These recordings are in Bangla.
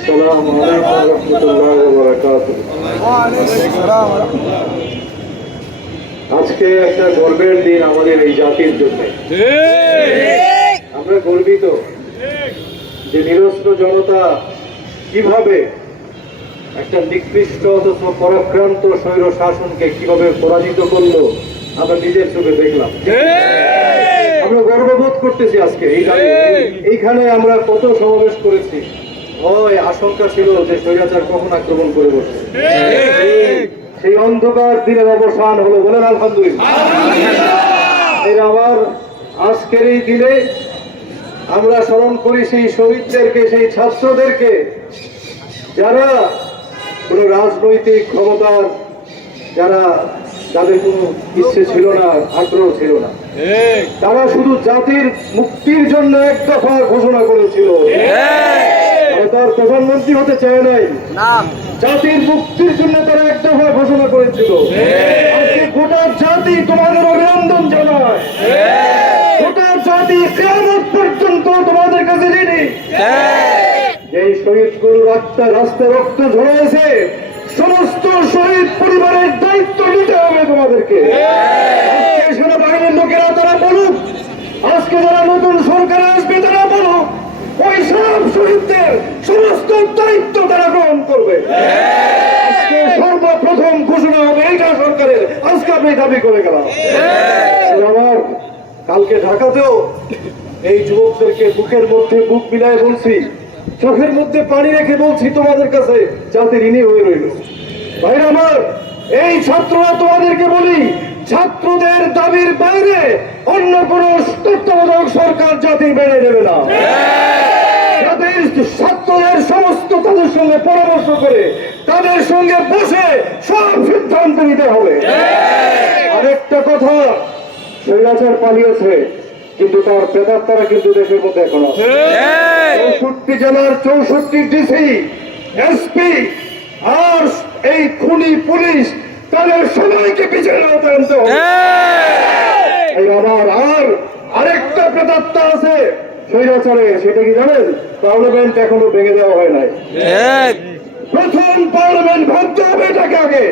السلام عليكم ورحمة الله وبركاته আজকে একটা গর্বের দিন আমাদের এই জাতির জন্য আমরা গর্বিত যে নিরস্ত্র জনতা কিভাবে একটা নিকৃষ্ট অথচ পরাক্রান্ত স্বৈর শাসনকে কিভাবে পরাজিত করলো আমরা নিজের চোখে দেখলাম আমরা গর্ববোধ করতেছি আজকে এইখানে এইখানে আমরা কত সমাবেশ করেছি হয় আশঙ্কা ছিল যে স্বৈরাচার কখন আক্রমণ করে বসে সেই অন্ধকার দিনের অবসান হলো বলেন আলহামদুলিল্লাহ। এর আবার আজকের এই দিনে আমরা স্মরণ করি সেই শহীদদেরকে সেই ছাত্রদেরকে যারা কোনো রাজনৈতিক ক্ষমতার যারা যাদের কোনো ইচ্ছে ছিল না আগ্রহ ছিল না। তারা শুধু জাতির মুক্তির জন্য এক দফা ঘোষণা করেছিল। তারা তার প্রধানমন্ত্রী হতে চায় নাই। জাতির মুক্তির জন্য তারা এক দফা ঘোষণা করেছিল। আজকে গোটা জাতি তোমাদের অভিনন্দন জানায়। গোটা জাতি কেয়ামত পর্যন্ত তোমাদের কাছে ঋণী যেই শহীদ গুরু রাস্তা রাস্তা রক্ত ঝরেছে সমস্ত শহীদ পরিবারের দায়িত্ব নিতে হবে তোমাদেরকে আজকে সেনাবাহিনীর লোকেরা তারা বলুক আজকে যারা নতুন সরকারে আসবে তারা বলুক ওই সব শহীদদের সমস্ত দায়িত্ব তারা গ্রহণ করবে। সর্বপ্রথম ঘোষণা হবে, এইটা সরকারের। আজকে আমি দাবি করে গেলাম। কালকে ঢাকাতেও এই যুবকদেরকে বুকের মধ্যে বুক মিলায় বলছি, চোখের মধ্যে পানি রেখে বলছি তোমাদের কাছে, যাতে ঋণী হয়ে রইল। ভাইরা আমার, এই ছাত্ররা তোমাদেরকে বলি, ছাত্রদের দাবির বাইরে অন্য কোন তত্ত্বাবধায়ক সরকার জাতি মেনে নেবে না। তাদের ছাত্রদের সমস্ত তাদের সঙ্গে পরামর্শ করে তাদের সঙ্গে বসে সব সিদ্ধান্ত নিতে হবে। আরেকটা কথা স্বৈরাচার পালিয়েছে কিন্তু তার প্রেতাত্মারা কিন্তু দেশের মধ্যে এখন আছে। চৌষট্টি জেলার চৌষট্টি ডিসি এসপি আর এই খুনি পুলিশ তাদের সবাইকে পিছনে আনতে হবে। আর আরেকটা প্রেতাত্মা স্বৈরাচারে সেটা কি জানেন? পার্লামেন্ট এখনও ভেঙে দেওয়া হয় নাই। প্রথম পার্লামেন্ট ভাঙতে হবে এটাকে আগে।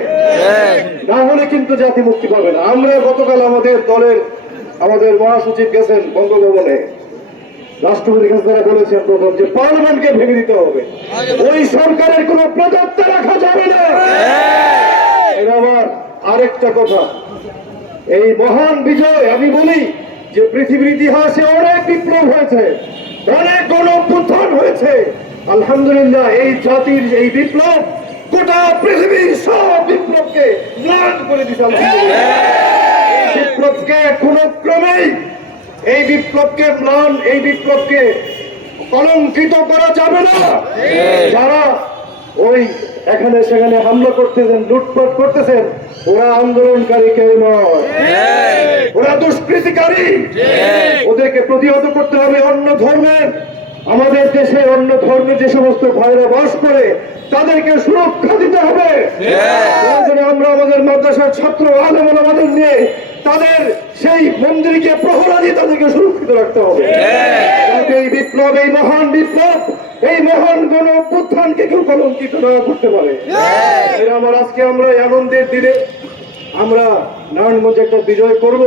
না হলে কিন্তু জাতি মুক্তি পাবে না। আমরা গতকাল আমাদের দলের আমাদের মহাসচিব গেছেন বঙ্গভবনে। রাষ্ট্রপতির কাছে তারা বলেছেন প্রথম যে পার্লামেন্টকে ভেঙে দিতে হবে। ওই সরকারের কোনো প্রদত্তা রাখা যাবে না। এর আবার আরেকটা কথা। এই মহান বিজয় আমি বলি যে পৃথিবীর ইতিহাসে অনেক বিপ্লব হয়েছে, অনেক গণপুত্থান হয়েছে, আলহামদুলিল্লাহ এই জাতির এই বিপ্লব গোটা পৃথিবীর সব বিপ্লবকে ম্লান করে দিতে বিপ্লবকে কোন ক্রমেই এই বিপ্লবকে ম্লান, এই বিপ্লবকে কলঙ্কিত করা যাবে না। যারা ওই এখানে সেখানে হামলা করতেছেন, লুটপাট করতেছেন, ওরা আন্দোলনকারী কেউ নয়। দুষ্কৃতিকারী ওদেরকে প্রতিহত করতে হবে অন্য ধর্মের আমাদের দেশে অন্য ধর্মের যে সমস্ত ভাইরা বাস করে তাদেরকে সুরক্ষা দিতে হবে। আমরা আমাদের মাদ্রাসার ছাত্র আলম আমাদের নিয়ে তাদের সেই মন্দিরকে প্রহরা দিয়ে তাদেরকে সুরক্ষিত রাখতে হবে। এই বিপ্লব এই মহান বিপ্লব এই মহান গণ অভ্যুত্থানকে কেউ কলঙ্কিত না করতে পারে। আমার আজকে আমরা আনন্দের দিনে আমরা নারায়ণগঞ্জে একটা বিজয় করব।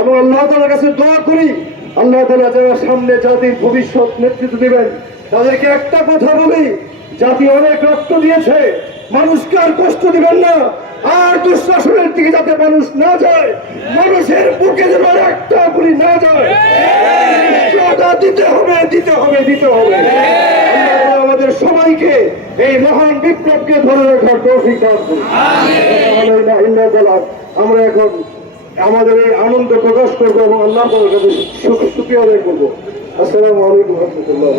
এবং আল্লাহ তালার কাছে দোয়া করি আল্লাহ তালা যারা সামনে জাতির ভবিষ্যৎ নেতৃত্ব দিবেন। তাদেরকে একটা কথা বলি জাতি অনেক রক্ত দিয়েছে মানুষকে আর কষ্ট দিবেন না। আর দুঃশাসনের দিকে যাতে মানুষ না যায় মানুষের বুকে যেন একটা গুলি না যায়। দিতে হবে দিতে হবে দিতে হবে। আমাদের সবাইকে এই মহান বিপ্লবকে ধরে রাখার তৌফিক আমরা এখন আমাদের এই আনন্দ প্রকাশ করব এবং আল্লাহ সুখ শুক্রিয়া আদায় করব। আসসালামু আলাইকুম রহমতুল্লাহ